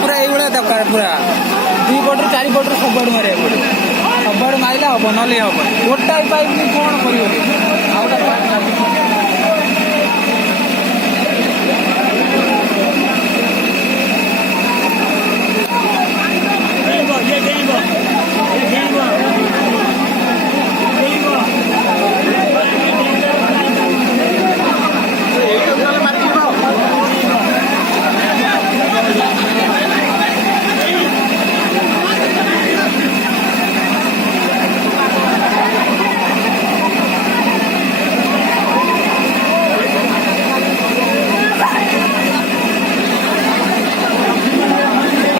पूरा ये दरकार पूरा 2 पटू 4 पटू सब मारे पड़े सब मारे हम ना हम गोटाई पाइप कौन कर